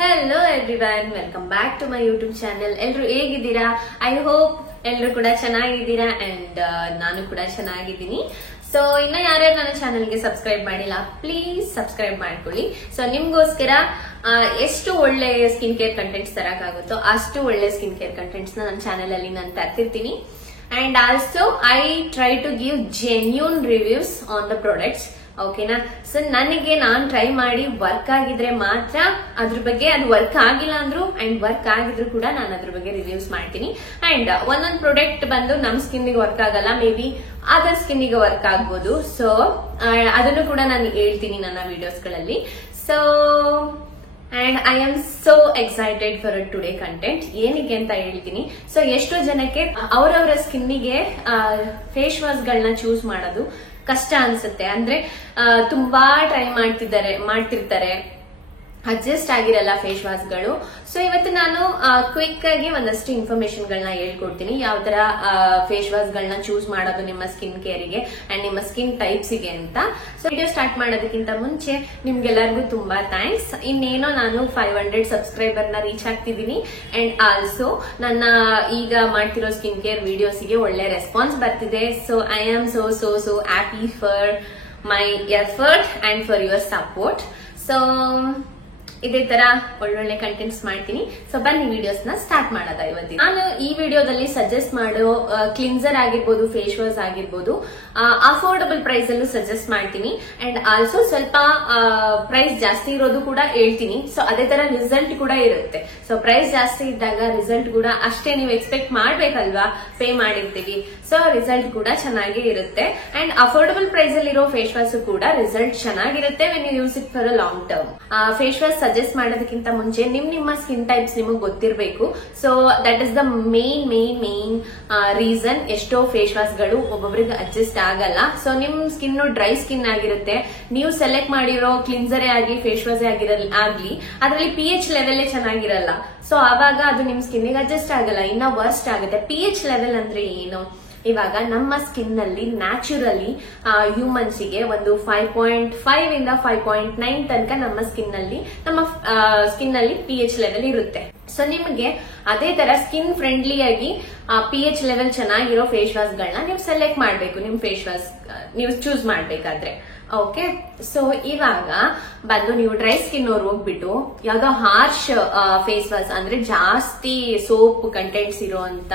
Hello everyone, welcome back to my YouTube channel. ಎಲ್ರು ಹೇಗಿದ್ದೀರಾ? I hope ಎಲ್ರು ಕೂಡ ಚೆನ್ನಾಗಿದ್ದೀರಾ and ನಾನು ಕೂಡ ಚೆನ್ನಾಗಿದ್ದೀನಿ. ಸೊ ಇನ್ನ ಯಾರ್ಯಾರು ನನ್ನ ಚಾನೆಲ್ಗೆ ಸಬ್ಸ್ಕ್ರೈಬ್ ಮಾಡಿಲ್ಲ ಪ್ಲೀಸ್ ಸಬ್ಸ್ಕ್ರೈಬ್ ಮಾಡ್ಕೊಳ್ಳಿ. ಸೊ ನಿಮ್ಗೋಸ್ಕರ ಎಷ್ಟು ಒಳ್ಳೆ ಸ್ಕಿನ್ ಕೇರ್ ಕಂಟೆಂಟ್ಸ್ ತರಕಾಗುತ್ತೋ ಅಷ್ಟು ಒಳ್ಳೆ ಸ್ಕಿನ್ ಕೇರ್ ಕಂಟೆಂಟ್ಸ್ ನನ್ನ ಚಾನೆಲ್ ಅಲ್ಲಿ ನಾನು ತರ್ತಿರ್ತೀನಿ. And also I try to give genuine reviews on the products. ಓಕೆನಾ? ಸೊ ನನಗೆ ನಾನು ಟ್ರೈ ಮಾಡಿ ವರ್ಕ್ ಆಗಿದ್ರೆ ಮಾತ್ರ ಅದ್ರ ಬಗ್ಗೆ, ಅದು ವರ್ಕ್ ಆಗಿಲ್ಲ ಅಂದ್ರು ಅಂಡ್ ವರ್ಕ್ ಆಗಿದ್ರು ಕೂಡ ನಾನು ಅದ್ರ ಬಗ್ಗೆ ರಿವ್ಯೂಸ್ ಮಾಡ್ತೀನಿ. ಅಂಡ್ ಒಂದೊಂದು ಪ್ರಾಡಕ್ಟ್ ಬಂದು ನಮ್ ಸ್ಕಿನ್ನಿಗೆ ವರ್ಕ್ ಆಗಲ್ಲ, ಮೇ ಬಿ ಅದರ್ ಸ್ಕಿನ್ನಿಗೆ ವರ್ಕ್ ಆಗ್ಬೋದು. ಸೊ ಅದನ್ನು ಕೂಡ ನಾನು ಹೇಳ್ತೀನಿ ನನ್ನ ವಿಡಿಯೋಸ್ ಗಳಲ್ಲಿ. So and I am so excited for today content. ಏನಕ್ಕೆ ಅಂತ ಹೇಳ್ತೀನಿ. ಸೊ ಎಷ್ಟೋ ಜನಕ್ಕೆ ಅವರವರ ಸ್ಕಿನ್ನಿಗೆ ಫೇಸ್ ವಾಶ್ ಗಳನ್ನ ಚೂಸ್ ಮಾಡೋದು ಕಷ್ಟ ಅನ್ಸುತ್ತೆ. ಅಂದ್ರೆ ತುಂಬಾ ಟ್ರೈ ಮಾಡ್ತಿರ್ತಾರೆ, ಅಡ್ಜಸ್ಟ್ ಆಗಿರಲ್ಲ ಫೇಸ್ ವಾಶ್ ಗಳು. ಸೊ ಇವತ್ತು ನಾನು ಕ್ವಿಕ್ ಆಗಿ ಒಂದಷ್ಟು ಇನ್ಫಾರ್ಮೇಶನ್ ಗಳನ್ನ ಹೇಳ್ಕೊಡ್ತೀನಿ, ಯಾವ ತರ ಫೇಸ್ ವಾಶ್ ಗಳನ್ನ ಚೂಸ್ ಮಾಡೋದು ನಿಮ್ಮ ಸ್ಕಿನ್ ಕೇರಿಗೆ ಅಂಡ್ ನಿಮ್ಮ ಸ್ಕಿನ್ ಟೈಪ್ಸ್ ಗೆ ಅಂತ. ಸೊ ವಿಡಿಯೋ ಸ್ಟಾರ್ಟ್ ಮಾಡೋದಕ್ಕಿಂತ ಮುಂಚೆ ನಿಮ್ಗೆಲ್ಲರಿಗೂ ತುಂಬಾ ಥ್ಯಾಂಕ್ಸ್. ಇನ್ನೇನೋ ನಾನು 500 ಸಬ್ಸ್ಕ್ರೈಬರ್ ನ ರೀಚ್ ಆಗ್ತಿದ್ದೀನಿ ಅಂಡ್ ಆಲ್ಸೋ ನನ್ನ ಈಗ ಮಾಡ್ತಿರೋ ಸ್ಕಿನ್ ಕೇರ್ ವಿಡಿಯೋಸ್ಗೆ ಒಳ್ಳೆ ರೆಸ್ಪಾನ್ಸ್ ಬರ್ತಿದೆ. So I am so happy for my effort and for your support. So ಇದೇ ತರ ಒಳ್ಳೊಳ್ಳೆ ಕಂಟೆಂಟ್ಸ್ ಮಾಡ್ತೀನಿ. ಸೊ ಬನ್ನಿ ವಿಡಿಯೋಸ್ ನ ಸ್ಟಾರ್ಟ್ ಮಾಡೋದ. ಇವತ್ತಿನ ನಾನು ಈ ವಿಡಿಯೋದಲ್ಲಿ ಸಜೆಸ್ಟ್ ಮಾಡೋ ಕ್ಲಿನ್ಸರ್ ಆಗಿರ್ಬೋದು, ಫೇಸ್ ವಾಶ್ ಆಗಿರ್ಬೋದು, ಅಫೋರ್ಡಬಲ್ ಪ್ರೈಸ್ ಅಲ್ಲೂ ಸಜೆಸ್ಟ್ ಮಾಡ್ತೀನಿ ಅಂಡ್ ಆಲ್ಸೋ ಸ್ವಲ್ಪ ಪ್ರೈಸ್ ಜಾಸ್ತಿ ಇರೋದು ಕೂಡ ಹೇಳ್ತೀನಿ. ಸೊ ಅದೇ ತರ ರಿಸಲ್ಟ್ ಕೂಡ ಇರುತ್ತೆ. ಸೊ ಪ್ರೈಸ್ ಜಾಸ್ತಿ ಇದ್ದಾಗ ರಿಸಲ್ಟ್ ಕೂಡ ಅಷ್ಟೇ ನೀವು ಎಕ್ಸ್ಪೆಕ್ಟ್ ಮಾಡ್ಬೇಕಲ್ವಾ, ಪೇ ಮಾಡಿರ್ತೀವಿ. ಸೊ ರಿಸಲ್ಟ್ ಕೂಡ ಚೆನ್ನಾಗೇ ಇರುತ್ತೆ ಅಂಡ್ ಅಫೋರ್ಡಬಲ್ ಪ್ರೈಸ್ ಅಲ್ಲಿ ಇರೋ ಫೇಸ್ ವಾಶ್ ಕೂಡ ರಿಸಲ್ಟ್ ಚೆನ್ನಾಗಿರುತ್ತೆ when you use it for a long term. Face wash suggest ಮಾಡೋದಕ್ಕಿಂತ ಮುಂಚೆ ನಿಮ್ಮ ಸ್ಕಿನ್ ಟೈಪ್ಸ್ ನಿಮಗೆ ಗೊತ್ತಿರಬೇಕು. So that is the main reason ಎಷ್ಟೋ ಫೇಸ್ ವಾಶ್ ಗಳು ಒಬ್ಬೊಬ್ಬರಿಗೆ ಅಡ್ಜಸ್ಟ್ ಆಗಲ್ಲ. ಸೊ ನಿಮ್ ಸ್ಕಿನ್ ಡ್ರೈ ಸ್ಕಿನ್ ಆಗಿರುತ್ತೆ, ನೀವು ಸೆಲೆಕ್ಟ್ ಮಾಡಿರೋ ಕ್ಲಿನ್ಸರೇ ಆಗ್ಲಿ ಫೇಸ್ ವಾಶ್ ಆಗ್ಲಿ ಅದರಲ್ಲಿ pH ಲೆವೆಲ್ ಚೆನ್ನಾಗಿರಲ್ಲ. ಸೊ ಆವಾಗ ಅದು ನಿಮ್ ಸ್ಕಿನ್ಗೆ ಅಡ್ಜಸ್ಟ್ ಆಗಲ್ಲ, ಇನ್ನ ವರ್ಸ್ಟ್ ಆಗುತ್ತೆ. pH ಲೆವೆಲ್ ಅಂದ್ರೆ ಏನು? ಇವಾಗ ನಮ್ಮ ಸ್ಕಿನ್ ನಲ್ಲಿ ನ್ಯಾಚುರಲಿ ಹ್ಯೂಮನ್ಸ್ ಗೆ ಒಂದು 5.5 ಇಂದ 5.9 ತನಕ ನಮ್ಮ ಸ್ಕಿನ್ ನಲ್ಲಿ pH ಲೆವೆಲ್ ಇರುತ್ತೆ. ಸೊ ನಿಮಗೆ ಅದೇ ತರ ಸ್ಕಿನ್ ಫ್ರೆಂಡ್ಲಿ ಆಗಿ pH ಲೆವೆಲ್ ಚೆನ್ನಾಗಿರೋ ಫೇಸ್ ವಾಶ್ ಗಳನ್ನ ನೀವು ಸೆಲೆಕ್ಟ್ ಮಾಡ್ಬೇಕು, ನಿಮ್ ಫೇಸ್ ವಾಶ್ ನೀವು ಚೂಸ್ ಮಾಡ್ಬೇಕಾದ್ರೆ. ಓಕೆ, ಸೊ ಇವಾಗ ಬಂದು ನೀವು ಡ್ರೈ ಸ್ಕಿನ್ ಅವ್ರು ಹೋಗ್ಬಿಟ್ಟು ಯಾವ್ದೋ ಹಾರ್ಶ್ ಫೇಸ್ ವಾಶ್ ಅಂದ್ರೆ ಜಾಸ್ತಿ ಸೋಪ್ ಕಂಟೆಂಟ್ಸ್ ಇರುವಂತ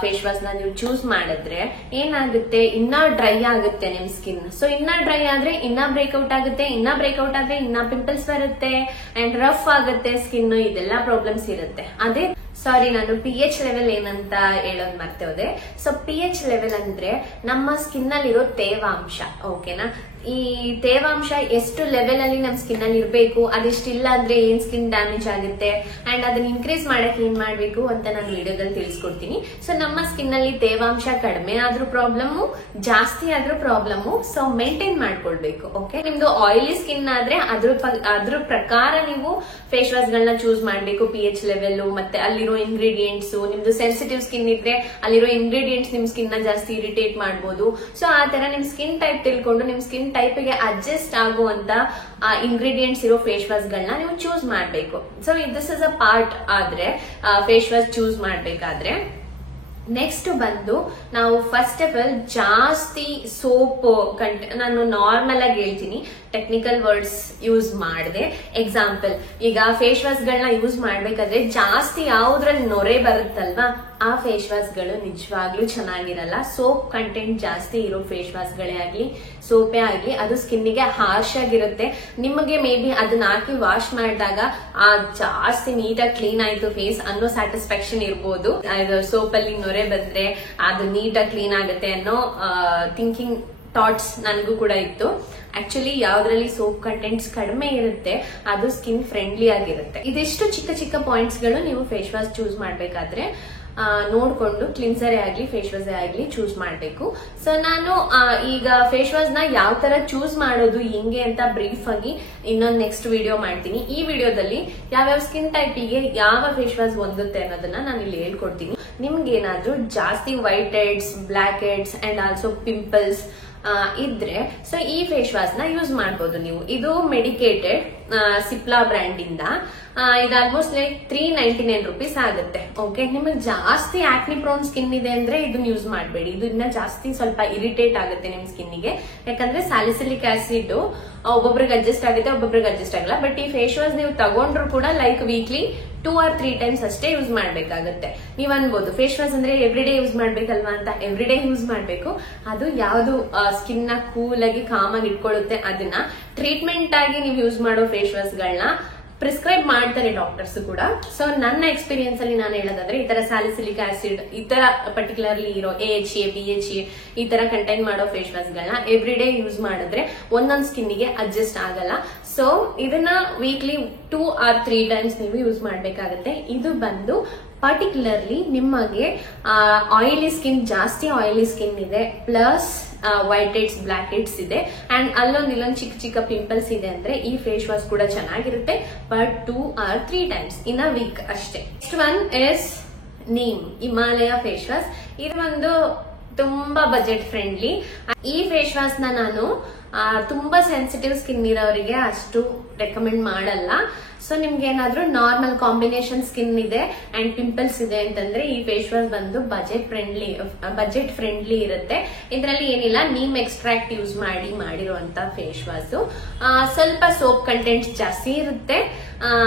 ಫೇಸ್ ವಾಶ್ ನ ನೀವು ಚೂಸ್ ಮಾಡಿದ್ರೆ ಏನಾಗುತ್ತೆ, ಇನ್ನ ಡ್ರೈ ಆಗುತ್ತೆ ನಿಮ್ ಸ್ಕಿನ್. ಸೊ ಇನ್ನ ಡ್ರೈ ಆದ್ರೆ ಇನ್ನ ಬ್ರೇಕ್ಔಟ್ ಆಗುತ್ತೆ, ಇನ್ನ ಬ್ರೇಕ್ಔಟ್ ಆದ್ರೆ ಇನ್ನ ಪಿಂಪಲ್ಸ್ ಬರುತ್ತೆ ಅಂಡ್ ರಫ್ ಆಗುತ್ತೆ ಸ್ಕಿನ್. ಇದೆಲ್ಲ ಪ್ರಾಬ್ಲಮ್ಸ್ ಇರುತ್ತೆ. ಅದೇ ಸಾರಿ, ನಾನು pH ಲೆವೆಲ್ ಏನಂತ ಹೇಳೋದ್ ಮರ್ತೆ ಹೋದೆ. ಸೊ pH ಲೆವೆಲ್ ಅಂದ್ರೆ ನಮ್ಮ ಸ್ಕಿನ್ ಅಲ್ಲಿರೋ ತೇವಾಂಶ. ಓಕೆನಾ? ಈ ತೇವಾಂಶ ಎಷ್ಟು ಲೆವೆಲ್ ಅಲ್ಲಿ ನಮ್ ಸ್ಕಿನ್ ಅಲ್ಲಿ ಇರ್ಬೇಕು, ಅದೆಷ್ಟಿಲ್ಲ ಅಂದ್ರೆ ಏನ್ ಸ್ಕಿನ್ ಡ್ಯಾಮೇಜ್ ಆಗುತ್ತೆ ಅಂಡ್ ಅದನ್ನ ಇನ್ಕ್ರೀಸ್ ಮಾಡಕ್ ಏನ್ ಮಾಡ್ಬೇಕು ಅಂತ ನಾನು ವಿಡಿಯೋದಲ್ಲಿ ತಿಳಿಸ್ಕೊಡ್ತೀನಿ. ಸೊ ನಮ್ಮ ಸ್ಕಿನ್ ಅಲ್ಲಿ ತೇವಾಂಶ ಕಡಿಮೆ ಆದ್ರೂ ಪ್ರಾಬ್ಲಮ್, ಜಾಸ್ತಿ ಆದ್ರೂ ಪ್ರಾಬ್ಲಮ್. ಸೊ ಮೇಂಟೈನ್ ಮಾಡ್ಕೊಳ್ಬೇಕು. ಓಕೆ, ನಿಮ್ದು ಆಯಿಲಿ ಸ್ಕಿನ್ ಆದ್ರೆ ಅದ್ರ ಪ್ರಕಾರ ನೀವು ಫೇಸ್ ವಾಶ್ ಗಳನ್ನ ಚೂಸ್ ಮಾಡ್ಬೇಕು. pH ಲೆವೆಲ್ ಮತ್ತೆ ಅಲ್ಲಿರೋ ಇಂಗ್ರೀಡಿಯೆಂಟ್ಸ್, ನಿಮ್ದು ಸೆನ್ಸಿಟಿವ್ ಸ್ಕಿನ್ ಇದ್ರೆ ಅಲ್ಲಿರೋ ಇಂಗ್ರೀಡಿಯೆಂಟ್ಸ್ ನಿಮ್ ಸ್ಕಿನ್ ನ ಜಾಸ್ತಿ ಇರಿಟೇಟ್ ಮಾಡಬಹುದು. ಸೊ ಆ ತರ ನಿಮ್ ಸ್ಕಿನ್ ಟೈಪ್ ತಿಳ್ಕೊಂಡು ನಿಮ್ ಸ್ಕಿನ್ ಟೈಪ್ ಗೆ ಅಡ್ಜಸ್ಟ್ ಆಗುವಂತ ಇಂಗ್ರೀಡಿಯೆಂಟ್ಸ್ ಇರೋ ಫೇಸ್ ವಾಶ್ ಗಳನ್ನ ನೀವು ಚೂಸ್ ಮಾಡ್ಬೇಕು. So this is a part ಆದ್ರೆ ಫೇಸ್ ವಾಶ್ ಚೂಸ್ ಮಾಡ್ಬೇಕಾದ್ರೆ. ನೆಕ್ಸ್ಟ್ ಬಂದು ನಾವು ಫಸ್ಟ್ ಆಫ್ ಆಲ್ ಜಾಸ್ತಿ ಸೋಪ್ ನಾನು ನಾರ್ಮಲ್ ಆಗಿ ಹೇಳ್ತೀನಿ, ಟೆಕ್ನಿಕಲ್ ವರ್ಡ್ಸ್ ಯೂಸ್ ಮಾಡದೆ. ಎಕ್ಸಾಂಪಲ್, ಈಗ ಫೇಸ್ ವಾಶ್ ಗಳನ್ನ ಯೂಸ್ ಮಾಡ್ಬೇಕಾದ್ರೆ ಜಾಸ್ತಿ ಯಾವ್ದ್ರಲ್ಲಿ ನೊರೆ ಬರುತ್ತಲ್ವಾ ಆ ಫೇಸ್ ವಾಶ್ ಗಳು ನಿಜವಾಗ್ಲೂ ಚೆನ್ನಾಗಿರಲ್ಲ. ಸೋಪ್ ಕಂಟೆಂಟ್ ಜಾಸ್ತಿ ಇರೋ ಫೇಸ್ ವಾಶ್ ಗಳೇ ಆಗ್ಲಿ, ಸೋಪೇ ಆಗ್ಲಿ, ಅದು ಸ್ಕಿನ್ನಿಗೆ ಹಾರ್ಶ್ ಆಗಿರುತ್ತೆ. ನಿಮಗೆ ಮೇ ಬಿ ಅದನ್ನ ಹಾಕಿ ವಾಶ್ ಮಾಡಿದಾಗ ಜಾಸ್ತಿ ನೀಟಾಗಿ ಕ್ಲೀನ್ ಆಯ್ತು ಫೇಸ್ ಅನ್ನೋ ಸ್ಯಾಟಿಸ್ಫ್ಯಾಕ್ಷನ್ ಇರ್ಬೋದು. ಸೋಪ್ ಅಲ್ಲಿ ನೊರೆ ಬಂದ್ರೆ ಅದು ನೀಟಾಗಿ ಕ್ಲೀನ್ ಆಗುತ್ತೆ ಅನ್ನೋ ಥಿಂಕಿಂಗ್ ಥಾಟ್ಸ್ ನನಗೂ ಕೂಡ ಇತ್ತು. ಆಕ್ಚುಲಿ ಯಾವ್ದ್ರಲ್ಲಿ ಸೋಪ್ ಕಂಟೆಂಟ್ಸ್ ಕಡಿಮೆ ಇರುತ್ತೆ ಅದು ಸ್ಕಿನ್ ಫ್ರೆಂಡ್ಲಿ ಆಗಿರುತ್ತೆ. ಇದಿಷ್ಟು ಚಿಕ್ಕ ಪಾಯಿಂಟ್ಸ್ ಗಳು ನೀವು ಫೇಸ್ ವಾಶ್ ಚೂಸ್ ಮಾಡ್ಬೇಕಾದ್ರೆ ನೋಡ್ಕೊಂಡು ಕ್ಲಿನ್ಸರೇ ಆಗ್ಲಿ ಫೇಸ್ ವಾಶ್ ಆಗ್ಲಿ ಚೂಸ್ ಮಾಡ್ಬೇಕು. ಸೊ ನಾನು ಈಗ ಫೇಸ್ ವಾಶ್ ನ ಯಾವ ತರ ಚೂಸ್ ಮಾಡೋದು ಹಿಂಗೆ ಅಂತ ಬ್ರೀಫ್ ಆಗಿ ಇನ್ನೊಂದು ನೆಕ್ಸ್ಟ್ ವಿಡಿಯೋ ಮಾಡ್ತೀನಿ. ಈ ವಿಡಿಯೋದಲ್ಲಿ ಯಾವ್ಯಾವ ಸ್ಕಿನ್ ಟೈಪಿಗೆ ಯಾವ ಫೇಸ್ ವಾಶ್ ಹೊಂದುತ್ತೆ ಅನ್ನೋದನ್ನ ನಾನು ಇಲ್ಲಿ ಹೇಳ್ಕೊಡ್ತೀನಿ. ನಿಮ್ಗೆ ಏನಾದ್ರೂ ಜಾಸ್ತಿ white heads, block heads and also pimples ಇದ್ರೆ ಸೊ ಈ ಫೇಸ್ ವಾಶ್ ನ ಯೂಸ್ ಮಾಡಬಹುದು ನೀವು. ಇದು ಮೆಡಿಕೇಟೆಡ್ ಸಿಪ್ಲಾ ಬ್ರ್ಯಾಂಡ್ ಇಂದ ಇದು ಆಲ್ಮೋಸ್ಟ್ ಲೈಕ್ 399 rupees ಆಗುತ್ತೆ. ಓಕೆ, ನಿಮಗೆ ಜಾಸ್ತಿ ಆಕ್ನಿ ಪ್ರೋನ್ ಸ್ಕಿನ್ ಇದೆ ಅಂದ್ರೆ ಇದನ್ನ ಯೂಸ್ ಮಾಡಬೇಡಿ. ಇದು ಇನ್ನ ಜಾಸ್ತಿ ಸ್ವಲ್ಪ ಇರಿಟೇಟ್ ಆಗುತ್ತೆ ನಿಮ್ ಸ್ಕಿನ್ನಿಗೆ. ಯಾಕಂದ್ರೆ ಸ್ಯಾಲಿಸಿಲಿಕ್ ಆಸಿಡ್ ಒಬ್ಬೊಬ್ರಿಗೆ ಅಡ್ಜಸ್ಟ್ ಆಗುತ್ತೆ, ಒಬ್ಬೊಬ್ರಿಗೆ ಅಡ್ಜಸ್ಟ್ ಆಗಲ್ಲ. ಬಟ್ ಈ ಫೇಸ್ ವಾಶ್ ನೀವು ತಗೊಂಡ್ರು ಕೂಡ ಲೈಕ್ ವೀಕ್ಲಿ 2 or 3 times ಅಷ್ಟೇ ಯೂಸ್ ಮಾಡ್ಬೇಕಾಗತ್ತೆ. ನೀವ್ ಅನ್ಬೋದು ಫೇಸ್ ವಾಶ್ ಅಂದ್ರೆ ಎವ್ರಿ ಡೇ ಯೂಸ್ ಮಾಡ್ಬೇಕಲ್ವಾ ಅಂತ. ಎವ್ರಿ ಡೇ ಯೂಸ್ ಮಾಡ್ಬೇಕು. ಅದು ಯಾವ್ದು ಸ್ಕಿನ್ ನ ಕೂಲ್ ಆಗಿ ಕಾಮ್ ಆಗಿ ಇಟ್ಕೊಳ್ಳುತ್ತೆ ಅದನ್ನ ಟ್ರೀಟ್ಮೆಂಟ್ ಆಗಿ ನೀವು ಯೂಸ್ ಮಾಡೋ ಫೇಸ್ ವಾಶ್ ಗಳನ್ನ ಪ್ರಿಸ್ಕ್ರೈಬ್ ಮಾಡ್ತಾರೆ ಡಾಕ್ಟರ್ಸ್ ಕೂಡ. ಸೊ ನನ್ನ ಎಕ್ಸ್ಪೀರಿಯನ್ಸ್ ಅಲ್ಲಿ ನಾನು ಹೇಳೋದಾದ್ರೆ ಈ ತರ ಸ್ಯಾಲಿಸಿಲಿಕ್ ಆಸಿಡ್, ಈ ತರ ಪರ್ಟಿಕ್ಯುಲರ್ಲಿ ಇರೋ AHA, BHA ಈ ತರ ಕಂಟೈನ್ ಮಾಡೋ ಫೇಸ್ ವಾಶ್ ಗಳನ್ನ ಎವ್ರಿ ಡೇ ಯೂಸ್ ಮಾಡಿದ್ರೆ ಒಂದೊಂದ್ ಸ್ಕಿನ್ನಿಗೆ ಅಡ್ಜಸ್ಟ್ ಆಗಲ್ಲ. ಸೊ ಇದನ್ನ ವೀಕ್ಲಿ 2 or 3 times ನೀವು ಯೂಸ್ ಮಾಡ್ಬೇಕಾಗತ್ತೆ. ಇದು ಬಂದು ಪರ್ಟಿಕ್ಯುಲರ್ಲಿ ನಿಮಗೆ ಆಯಿಲಿ ಸ್ಕಿನ್, ಜಾಸ್ತಿ ಆಯಿಲಿ ಸ್ಕಿನ್ ಇದೆ, plus white heads, block heads ಇದೆ, ಅಂಡ್ ಇಲ್ಲೊಂದ್ ಚಿಕ್ಕ ಚಿಕ್ಕ ಪಿಂಪಲ್ಸ್ ಇದೆ ಅಂದ್ರೆ ಈ ಫೇಸ್ ವಾಶ್ ಕೂಡ ಚೆನ್ನಾಗಿರುತ್ತೆ. But 2 or 3 times in a week ಅಷ್ಟೇ. Next one is neem Himalaya face wash. ಇದು ಒಂದು ತುಂಬಾ ಬಜೆಟ್ ಫ್ರೆಂಡ್ಲಿ. ಈ ಫೇಸ್ ವಾಶ್ ನಾನು ತುಂಬಾ ಸೆನ್ಸಿಟಿವ್ ಸ್ಕಿನ್ ಇರೋರಿಗೆ ಅಷ್ಟು ರೆಕಮೆಂಡ್ ಮಾಡಲ್ಲ. ಸೊ ನಿಮ್ಗೆ ಏನಾದ್ರೂ ನಾರ್ಮಲ್ ಕಾಂಬಿನೇಷನ್ ಸ್ಕಿನ್ ಇದೆ ಅಂಡ್ ಪಿಂಪಲ್ಸ್ ಇದೆ ಅಂತಂದ್ರೆ ಈ ಫೇಸ್ ವಾಶ್ ಬಂದು ಬಜೆಟ್ ಫ್ರೆಂಡ್ಲಿ ಇರುತ್ತೆ. ಇದರಲ್ಲಿ ಏನಿಲ್ಲ, ನೀಮ್ ಎಕ್ಸ್ಟ್ರಾಕ್ಟ್ ಯೂಸ್ ಮಾಡಿರುವಂತ ಫೇಸ್ ವಾಶ್. ಸ್ವಲ್ಪ ಸೋಪ್ ಕಂಟೆಂಟ್ ಜಾಸ್ತಿ ಇರುತ್ತೆ.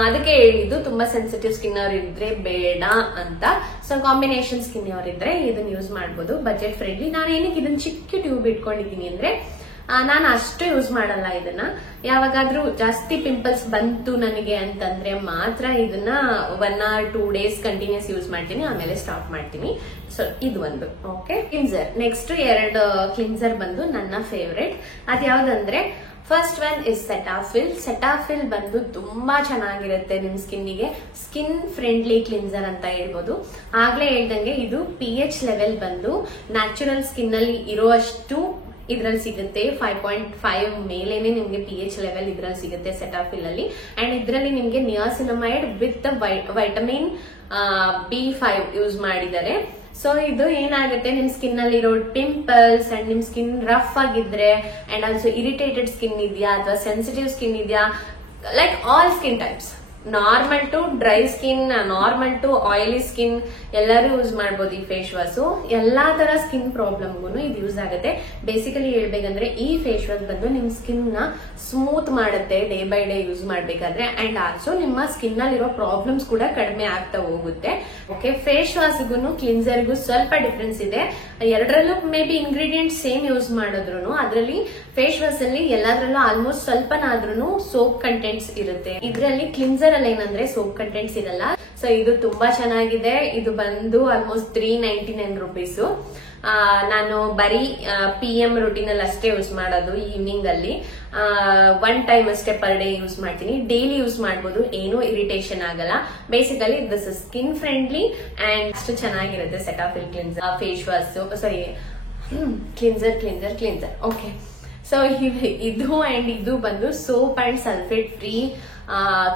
ಅದಕ್ಕೆ ಹೇಳಿದ್ದು ತುಂಬಾ ಸೆನ್ಸಿಟಿವ್ ಸ್ಕಿನ್ ಅವ್ರು ಇದ್ರೆ ಬೇಡ ಅಂತ. ಸೊ ಕಾಂಬಿನೇಷನ್ ಸ್ಕಿನ್ ಅವರಿದ್ರೆ ಇದನ್ನ ಯೂಸ್ ಮಾಡಬಹುದು, ಬಜೆಟ್ ಫ್ರೆಂಡ್ಲಿ. ನಾನು ಏನಕ್ಕೆ ಇದನ್ನ ಚಿಕ್ಕ ಟ್ಯೂಬ್ ಇಟ್ಕೊಂಡಿದ್ದೀನಿ ಅಂದ್ರೆ ನಾನು ಅಷ್ಟು ಯೂಸ್ ಮಾಡಲ್ಲ ಇದನ್ನ. ಯಾವಾಗಾದ್ರೂ ಜಾಸ್ತಿ ಪಿಂಪಲ್ಸ್ ಬಂತು ನನಗೆ ಅಂತಂದ್ರೆ ಮಾತ್ರ ಇದನ್ನ 1 or 2 days ಕಂಟಿನ್ಯೂಸ್ ಯೂಸ್ ಮಾಡ್ತೀನಿ, ಆಮೇಲೆ ಸ್ಟಾಪ್ ಮಾಡ್ತೀನಿ. ಸೊ ಇದು ಒಂದು. Okay, cleanser. ನೆಕ್ಸ್ಟ್ 2 ಕ್ಲಿನ್ಸರ್ ಬಂದು ನನ್ನ ಫೇವ್ರೆಟ್. ಅದ್ಯಾವ್ದಂದ್ರೆ first one is Cetaphil. Cetaphil ಬಂದು ತುಂಬಾ ಚೆನ್ನಾಗಿರುತ್ತೆ ನಿಮ್ ಸ್ಕಿನ್ನಿಗೆ. ಸ್ಕಿನ್ ಫ್ರೆಂಡ್ಲಿ ಕ್ಲಿನ್ಸರ್ ಅಂತ ಹೇಳ್ಬೋದು. ಆಗ್ಲೇ ಹೇಳ್ದಂಗೆ ಇದು pH ಲೆವೆಲ್ ಬಂದು ನ್ಯಾಚುರಲ್ ಸ್ಕಿನ್ ಅಲ್ಲಿ ಇರುವಷ್ಟು ಇದ್ರಲ್ಲಿ ಸಿಗುತ್ತೆ. 5.5 ಮೇಲೇನೆ ನಿಮ್ಗೆ pH ಲೆವೆಲ್ ಇದ್ರಲ್ಲಿ ಸಿಗುತ್ತೆ ಸೆಟಾಫಿಲ್ ಅಲ್ಲಿ. ಅಂಡ್ ಇದ್ರಲ್ಲಿ ನಿಮ್ಗೆ niacinamide with vitamin B5 use ಮಾಡಿದ್ದಾರೆ. ಸೊ ಇದು ಏನಾಗುತ್ತೆ, ನಿಮ್ ಸ್ಕಿನ್ ಅಲ್ಲಿ ಇರೋ ಪಿಂಪಲ್ಸ್ ಅಂಡ್ ನಿಮ್ ಸ್ಕಿನ್ ರಫ್ ಆಗಿದ್ರೆ ಅಂಡ್ ಆಲ್ಸೋ ಇರಿಟೇಟೆಡ್ ಸ್ಕಿನ್ ಇದೆಯಾ ಅಥವಾ ಸೆನ್ಸಿಟಿವ್ ಸ್ಕಿನ್ ಇದೆಯಾ, like all skin types, normal to dry skin, normal to oily skin ಎಲ್ಲರೂ ಯೂಸ್ ಮಾಡಬಹುದು ಈ ಫೇಸ್ ವಾಶ್. ಎಲ್ಲಾ ತರ ಸ್ಕಿನ್ ಪ್ರಾಬ್ಲಮ್ಗೂ ಇದು ಯೂಸ್ ಆಗುತ್ತೆ. ಬೇಸಿಕಲಿ ಹೇಳ್ಬೇಕಂದ್ರೆ ಈ ಫೇಸ್ ವಾಶ್ ಬಂದು ನಿಮ್ ಸ್ಕಿನ್ ನ ಸ್ಮೂತ್ ಮಾಡುತ್ತೆ ಡೇ ಬೈ ಡೇ ಯೂಸ್ ಮಾಡ್ಬೇಕಾದ್ರೆ. ಅಂಡ್ ಆಲ್ಸೋ ನಿಮ್ಮ ಸ್ಕಿನ್ ನಲ್ಲಿರೋ ಪ್ರಾಬ್ಲಮ್ಸ್ ಕೂಡ ಕಡಿಮೆ ಆಗ್ತಾ ಹೋಗುತ್ತೆ. ಓಕೆ, ಫೇಸ್ ವಾಶ್ಗೂ ಕ್ಲಿನ್ಸರ್ಗೂ ಸ್ವಲ್ಪ ಡಿಫ್ರೆನ್ಸ್ ಇದೆ. ಎರಡರಲ್ಲೂ may be ingredients same use ಮಾಡಿದ್ರು ಅದರಲ್ಲಿ ಫೇಸ್ ವಾಶ್ ಅಲ್ಲಿ ಎಲ್ಲಾದ್ರಲ್ಲೂ ಆಲ್ಮೋಸ್ಟ್ ಸ್ವಲ್ಪನಾದ್ರೂ ಸೋಪ್ ಕಂಟೆಂಟ್ಸ್ ಇರುತ್ತೆ. ಇದರಲ್ಲಿ ಕ್ಲಿನ್ಸರ್ ಅಲ್ಲಿ ಏನಂದ್ರೆ ಸೋಪ್ ಕಂಟೆಂಟ್ಸ್ ಇರಲ್ಲ. ಸೊ ಇದು ತುಂಬಾ ಚೆನ್ನಾಗಿದೆ. ಇದು ಬಂದು ಆಲ್ಮೋಸ್ಟ್ 399 rupees. ನಾನು ಬರೀ PM ರೂಟೀನ್ ಅಲ್ಲಿ ಅಷ್ಟೇ ಯೂಸ್ ಮಾಡೋದು. ಈವ್ನಿಂಗ್ ಅಲ್ಲಿ 1 time ಅಷ್ಟೇ ಪರ್ ಡೇ ಯೂಸ್ ಮಾಡ್ತೀನಿ. ಡೈಲಿ ಯೂಸ್ ಮಾಡಬಹುದು, ಏನೂ ಇರಿಟೇಷನ್ ಆಗಲ್ಲ. Basically this is skin friendly and ಅಷ್ಟು ಚೆನ್ನಾಗಿರುತ್ತೆ ಸೆಟಾಫಿಲ್ ಕ್ಲಿನ್ಸರ್ ಫೇಸ್ ವಾಶ್. ಸಾರಿ, ಕ್ಲಿನ್ಸರ್. ಓಕೆ, ಸೊ ಇದು ಬಂದು soap and sulphate free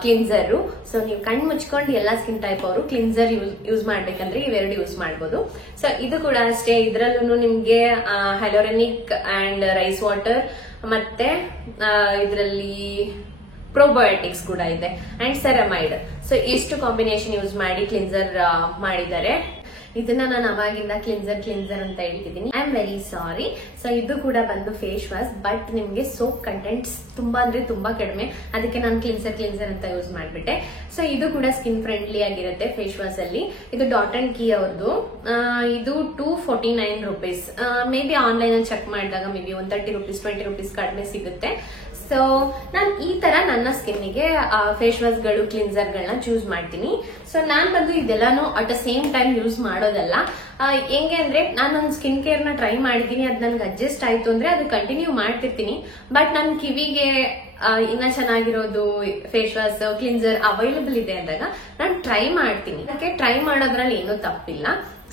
cleanser. So ನೀವು ಕಣ್ ಮುಚ್ಕೊಂಡು ಎಲ್ಲಾ ಸ್ಕಿನ್ ಟೈಪ್ ಅವರು ಕ್ಲಿನ್ಸರ್ ಯೂಸ್ ಮಾಡ್ಬೇಕಂದ್ರೆ ಇವೆರಡು ಯೂಸ್ ಮಾಡಬಹುದು. ಸೊ ಇದು ಕೂಡ ಅಷ್ಟೇ. ಇದ್ರಲ್ಲೂ ನಿಮ್ಗೆ ಹೈಲೋರೆನಿಕ್ ಅಂಡ್ ರೈಸ್ ವಾಟರ್ ಮತ್ತೆ ಇದರಲ್ಲಿ ಪ್ರೋಬಯೋಟಿಕ್ಸ್ ಕೂಡ ಇದೆ ಅಂಡ್ ಸೆರಮೈಡ್. ಸೊ ಇಷ್ಟು ಕಾಂಬಿನೇಷನ್ ಯೂಸ್ ಮಾಡಿ ಕ್ಲಿನ್ಸರ್ ಮಾಡಿದ್ದಾರೆ. ಇದನ್ನ ನಾನು ಅವಾಗಿಂದ ಕ್ಲಿನ್ಸರ್ ಅಂತ ಹೇಳ್ತಿದ್ದೀನಿ. I am very sorry. So ಇದು ಕೂಡ ಬಂದು ಫೇಸ್ ವಾಶ್, ಬಟ್ ನಿಮ್ಗೆ ಸೋಪ್ ಕಂಟೆಂಟ್ಸ್ ತುಂಬಾ ಅಂದ್ರೆ ತುಂಬಾ ಕಡಿಮೆ, ಅದಕ್ಕೆ ನಾನು ಕ್ಲಿನ್ಸರ್ ಅಂತ ಯೂಸ್ ಮಾಡ್ಬಿಟ್ಟೆ. ಸೊ ಇದು ಕೂಡ ಸ್ಕಿನ್ ಫ್ರೆಂಡ್ಲಿ ಆಗಿರುತ್ತೆ ಫೇಸ್ ವಾಶ್ ಅಲ್ಲಿ. ಇದು ಡಾಟ್ ಅಂಡ್ ಕೀ ಅವ್ರದ್ದು. ಇದು 249 rupees. ಮೇ ಬಿ ಆನ್ಲೈನ್ ಅಲ್ಲಿ ಚೆಕ್ ಮಾಡಿದಾಗ ಮೇ ಬಿ 130 rupees 20 rupees ಕಡಿಮೆ ಸಿಗುತ್ತೆ. ಸೊ ನಾನು ಈ ತರ ನನ್ನ ಸ್ಕಿನ್ನಿಗೆ ಫೇಸ್ ವಾಶ್ ಗಳು ಕ್ಲಿನ್ಸರ್ ಗಳನ್ನ ಚೂಸ್ ಮಾಡ್ತೀನಿ. ಸೊ ನಾನ್ ಬಂದು ಇದೆಲ್ಲಾನು at the same time use ಮಾಡೋದಲ್ಲ. ಹೆಂಗೆ ಅಂದ್ರೆ ನಾನೊಂದು ಸ್ಕಿನ್ ಕೇರ್ ನ ಟ್ರೈ ಮಾಡಿದೀನಿ, ಅದ್ ನನ್ಗೆ ಅಡ್ಜಸ್ಟ್ ಆಯ್ತು ಅಂದ್ರೆ ಅದು ಕಂಟಿನ್ಯೂ ಮಾಡ್ತಿರ್ತೀನಿ. ಬಟ್ ನನ್ ಕಿವಿಗೆ ಇನ್ನ ಚೆನ್ನಾಗಿರೋದು ಫೇಸ್ ವಾಶ್ ಕ್ಲಿನ್ಸರ್ ಅವೈಲಬಲ್ ಇದೆ ಅಂದಾಗ ನಾನು ಟ್ರೈ ಮಾಡ್ತೀನಿ. ಅದಕ್ಕೆ ಟ್ರೈ ಮಾಡೋದ್ರಲ್ಲಿ ಏನೂ ತಪ್ಪಿಲ್ಲ.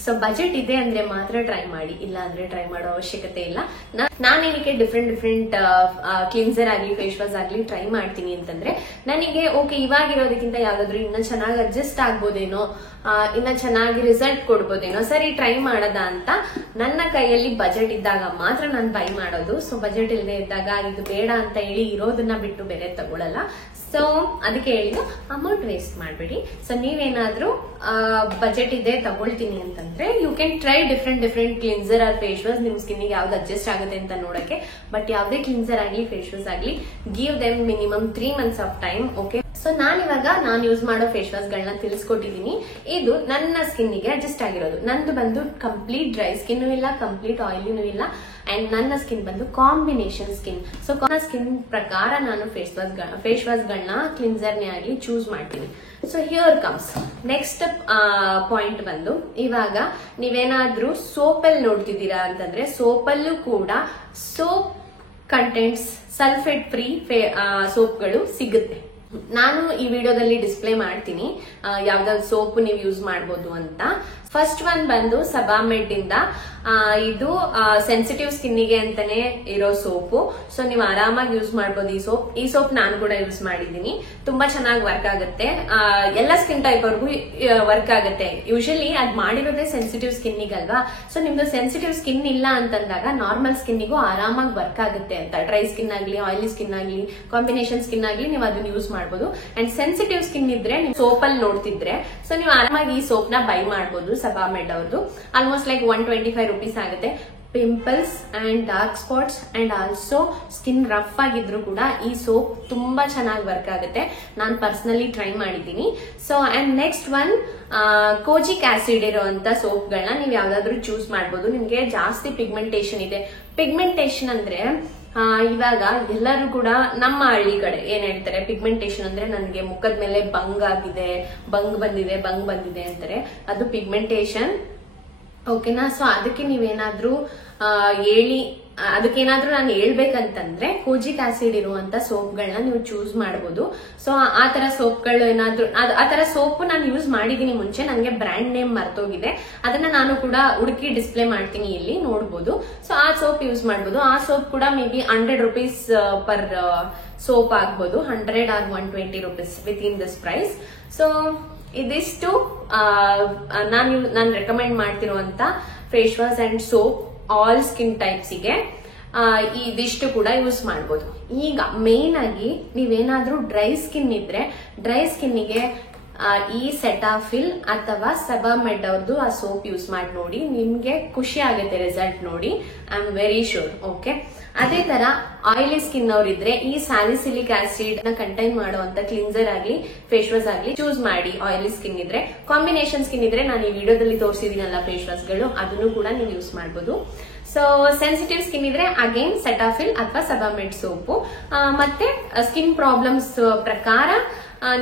ಸೊ ಬಜೆಟ್ ಇದೆ ಅಂದ್ರೆ ಮಾತ್ರ ಟ್ರೈ ಮಾಡಿ, ಇಲ್ಲ ಅಂದ್ರೆ ಟ್ರೈ ಮಾಡೋ ಅವಶ್ಯಕತೆ ಇಲ್ಲ. ನಾನೇನಕ್ಕೆ ಡಿಫ್ರೆಂಟ್ ಕ್ಲಿನ್ಸರ್ ಆಗ್ಲಿ ಫೇಸ್ ವಾಶ್ ಆಗ್ಲಿ ಟ್ರೈ ಮಾಡ್ತೀನಿ ಅಂತಂದ್ರೆ, ನನಗೆ ಓಕೆ ಇವಾಗಿರೋದಕ್ಕಿಂತ ಯಾವ್ದಾದ್ರು ಇನ್ನ ಚೆನ್ನಾಗಿ ಅಡ್ಜಸ್ಟ್ ಆಗ್ಬೋದೇನೋ, ಇನ್ನ ಚೆನ್ನಾಗಿ ರಿಸಲ್ಟ್ ಕೊಡ್ಬೋದೇನೋ, ಸರಿ ಟ್ರೈ ಮಾಡೋದ ಅಂತ ನನ್ನ ಕೈಯಲ್ಲಿ ಬಜೆಟ್ ಇದ್ದಾಗ ಮಾತ್ರ ನಾನು ಬೈ ಮಾಡೋದು. ಸೊ ಬಜೆಟ್ ಇಲ್ಲದೆ ಇದ್ದಾಗ ಇದು ಬೇಡ ಅಂತ ಹೇಳಿ ಇರೋದನ್ನ ಬಿಟ್ಟು ಬೇರೆ ತಗೊಳಲ್ಲ. ಸೊ ಅದಕ್ಕೆ ಹೇಳಿದ್ದು ಅಮೌಂಟ್ ವೇಸ್ಟ್ ಮಾಡಬೇಡಿ. ಸೊ ನೀವೇನಾದ್ರೂ ಬಜೆಟ್ ಇದೆ ತಗೊಳ್ತೀನಿ ಅಂತಂದ್ರೆ you can try different cleanser or face wash, ನಿಮ್ ಸ್ಕಿನ್ಗೆ ಯಾವ್ದು ಅಡ್ಜಸ್ಟ್ ಆಗುತ್ತೆ ಅಂತ ನೋಡಕ್ಕೆ. ಬಟ್ ಯಾವ್ದೇ ಕ್ಲಿನ್ಸರ್ ಆಗ್ಲಿ ಫೇಸ್ ವಾಶ್ ಆಗ್ಲಿ give them minimum 3 months of time. Okay, so ನಾನು ಯೂಸ್ ಮಾಡೋ ಫೇಸ್ ವಾಶ್ ಗಳನ್ನ ತಿಳಿಸ್ಕೊಟ್ಟಿದ್ದೀನಿ. ಇದು ನನ್ನ ಸ್ಕಿನ್ಗೆ ಅಡ್ಜಸ್ಟ್ ಆಗಿರೋದು. ನಂದು ಬಂದು ಕಂಪ್ಲೀಟ್ ಡ್ರೈ ಸ್ಕಿನ್ ಇಲ್ಲ, ಕಂಪ್ಲೀಟ್ ಆಯಿಲಿನೂ ಇಲ್ಲ, ಅಂಡ್ ನನ್ನ ಸ್ಕಿನ್ ಬಂದು ಕಾಂಬಿನೇಷನ್ ಸ್ಕಿನ್. ಸೊ ಸ್ಕಿನ್ ಪ್ರಕಾರ ನಾನು ಫೇಸ್ ವಾಶ್ ಗಳನ್ನ ಕ್ಲಿನ್ಸರ್ನೇ ಆಗ್ಲಿ ಚೂಸ್ ಮಾಡ್ತೀನಿ. So here comes next point ಬಂದು, ಇವಾಗ ನೀವೇನಾದ್ರೂ ಸೋಪಲ್ಲಿ ನೋಡ್ತಿದ್ದೀರಾ ಅಂತಂದ್ರೆ ಸೋಪಲ್ಲೂ ಕೂಡ ಸೋಪ್ ಕಂಟೆಂಟ್ಸ್ ಸಲ್ಫೇಟ್ ಫ್ರೀ ಸೋಪ್ಗಳು ಸಿಗುತ್ತೆ. ನಾನು ಈ ವಿಡಿಯೋದಲ್ಲಿ ಡಿಸ್ಪ್ಲೇ ಮಾಡ್ತೀನಿ ಯಾವ್ದಾವ್ದು ಸೋಪ್ ನೀವು ಯೂಸ್ ಮಾಡಬಹುದು ಅಂತ. ಫಸ್ಟ್ ಒನ್ ಬಂದು ಸಬಾಮೆಡ್ ಇಂದ, ಇದು ಸೆನ್ಸಿಟಿವ್ ಸ್ಕಿನ್ನಿಗೆ ಅಂತಾನೆ ಇರೋ ಸೋಪು. ಸೊ ನೀವು ಆರಾಮಾಗಿ ಯೂಸ್ ಮಾಡಬಹುದು ಈ ಸೋಪ್ ನಾನು ಕೂಡ ಯೂಸ್ ಮಾಡಿದೀನಿ. ತುಂಬಾ ಚೆನ್ನಾಗಿ ವರ್ಕ್ ಆಗುತ್ತೆ, ಎಲ್ಲ ಸ್ಕಿನ್ ಟೈಪ್ ಅವ್ರಿಗೂ ವರ್ಕ್ ಆಗುತ್ತೆ. ಯೂಶಲಿ ಅದ್ ಮಾಡಿರೋದೇ ಸೆನ್ಸಿಟಿವ್ ಸ್ಕಿನ್ನಿಗಲ್ವಾ. ಸೊ ನಿಮ್ದು ಸೆನ್ಸಿಟಿವ್ ಸ್ಕಿನ್ ಇಲ್ಲ ಅಂತಂದಾಗ ನಾರ್ಮಲ್ ಸ್ಕಿನ್ನಿಗೂ ಆರಾಮಾಗಿ ವರ್ಕ್ ಆಗುತ್ತೆ ಅಂತ. ಡ್ರೈ ಸ್ಕಿನ್ ಆಗ್ಲಿ, ಆಯಿಲಿ ಸ್ಕಿನ್ ಆಗ್ಲಿ, ಕಾಂಬಿನೇಷನ್ ಸ್ಕಿನ್ ಆಗ್ಲಿ ನೀವು ಅದನ್ನ ಯೂಸ್ ಮಾಡಬಹುದು. ಅಂಡ್ ಸೆನ್ಸಿಟಿವ್ ಸ್ಕಿನ್ ಇದ್ರೆ ನೀವು ಸೋಪಲ್ಲಿ ನೋಡ್ತಿದ್ರೆ ಸೊ ನೀವು ಆರಾಮಾಗಿ ಈ ಸೋಪ್ ನ ಬೈ ಮಾಡಬಹುದು. ಸಬಾಮೆಡ್ ಅವ್ರದ್ದು ಆಲ್ಮೋಸ್ಟ್ ಲೈಕ್ 125 rupees ಆಗುತ್ತೆ. Pimples and dark spots and also skin rough ಆಗಿದ್ರು ಕೂಡ ಈ ಸೋಪ್ ತುಂಬಾ ಚೆನ್ನಾಗಿ ವರ್ಕ್ ಆಗುತ್ತೆ. ನಾನು ಪರ್ಸನಲಿ ಟ್ರೈ ಮಾಡಿದ್ದೀನಿ. So and next one kojic acid ಇರುವಂತ ಸೋಪ್ ಗಳನ್ನ ನೀವು ಯಾವ್ದಾದ್ರು ಚೂಸ್ ಮಾಡಬಹುದು. ನಿಮ್ಗೆ ಜಾಸ್ತಿ ಪಿಗ್ಮೆಂಟೇಶನ್ ಇದೆ. ಪಿಗ್ಮೆಂಟೇಶನ್ ಅಂದ್ರೆ ಇವಾಗ ಎಲ್ಲರೂ ಕೂಡ ನಮ್ಮ ಹಳ್ಳಿ ಕಡೆ ಏನ್ ಹೇಳ್ತಾರೆ, ಪಿಗ್ಮೆಂಟೇಶನ್ ಅಂದ್ರೆ ನನಗೆ ಮುಖದ ಮೇಲೆ ಬಂಗ್ ಬಂದಿದೆ ಅಂತಾರೆ. ಅದು ಪಿಗ್ಮೆಂಟೇಶನ್. ಓಕೆನಾ? ಸೊ ಅದಕ್ಕೆ ನೀವೇನಾದ್ರೂ ಅದಕ್ಕೇನಾದ್ರೂ ನಾನು ಹೇಳ್ಬೇಕಂತಂದ್ರೆ ಕೋಜಿಕ್ ಆಸಿಡ್ ಇರುವಂತ ಸೋಪ್ಗಳನ್ನ ನೀವು ಚೂಸ್ ಮಾಡಬಹುದು. ಸೊ ಆ ತರ ಸೋಪ್ಗಳು ಏನಾದ್ರೂ ಆ ತರ ಸೋಪ್ ನಾನು ಯೂಸ್ ಮಾಡಿದೀನಿ ಮುಂಚೆ, ನನಗೆ ಬ್ರ್ಯಾಂಡ್ ನೇಮ್ ಮರ್ತೋಗಿದೆ. ಅದನ್ನ ನಾನು ಕೂಡ ಹುಡುಕಿ ಡಿಸ್ಪ್ಲೇ ಮಾಡ್ತೀನಿ, ಇಲ್ಲಿ ನೋಡಬಹುದು. ಸೊ ಆ ಸೋಪ್ ಯೂಸ್ ಮಾಡಬಹುದು. ಆ ಸೋಪ್ ಕೂಡ may be 100 rupees per soap ಆಗ್ಬಹುದು, 100 or 120 rupees with in this price. So ಇದಿಷ್ಟು ನಾನು ರೆಕಮೆಂಡ್ ಮಾಡ್ತಿರುವಂತ face wash and soap all skin types ಗೆ. ಇದಿಷ್ಟು ಕೂಡ ಯೂಸ್ ಮಾಡಬಹುದು. ಈಗ ಮೇನ್ ಆಗಿ ನೀವೇನಾದ್ರೂ ಡ್ರೈ ಸ್ಕಿನ್ ಇದ್ರೆ ಡ್ರೈ ಸ್ಕಿನ್ನಿಗೆ ಈ ಸೆಟಾಫಿಲ್ ಅಥವಾ ಸಬಾಮೆಡ್ ಅವ್ರದ್ದು ಆ ಸೋಪ್ ಯೂಸ್ ಮಾಡಿ ನೋಡಿ, ನಿಮ್ಗೆ ಖುಷಿ ಆಗುತ್ತೆ ರಿಸಲ್ಟ್ ನೋಡಿ. I am very sure. Okay, ಅದೇ ತರ ಆಯಿಲಿ ಸ್ಕಿನ್ ಅವ್ರಿದ್ರೆ ಈ ಸ್ಯಾಲಿಸಿಲಿಕ್ ಆಸಿಡ್ ನ ಕಂಟೈನ್ ಮಾಡುವಂತ ಕ್ಲಿನ್ಸರ್ ಆಗ್ಲಿ ಫೇಸ್ ವಾಶ್ ಆಗ್ಲಿ ಚೂಸ್ ಮಾಡಿ. ಆಯಿಲಿ ಸ್ಕಿನ್ ಇದ್ರೆ, ಕಾಂಬಿನೇಷನ್ ಸ್ಕಿನ್ ಇದ್ರೆ ನಾನು ಈ ವಿಡಿಯೋದಲ್ಲಿ ತೋರಿಸಿದೀನಲ್ಲ ಫೇಸ್ ವಾಶ್ ಗಳು, ಅದನ್ನು ಕೂಡ ನೀವು ಯೂಸ್ ಮಾಡಬಹುದು. ಸೊ ಸೆನ್ಸಿಟಿವ್ ಸ್ಕಿನ್ ಇದ್ರೆ ಅಗೇನ್ ಸೆಟಾಫಿಲ್ ಅಥವಾ ಸಬಾಮೆಡ್ ಸೋಪು. ಮತ್ತೆ ಸ್ಕಿನ್ ಪ್ರಾಬ್ಲಮ್ಸ್ ಪ್ರಕಾರ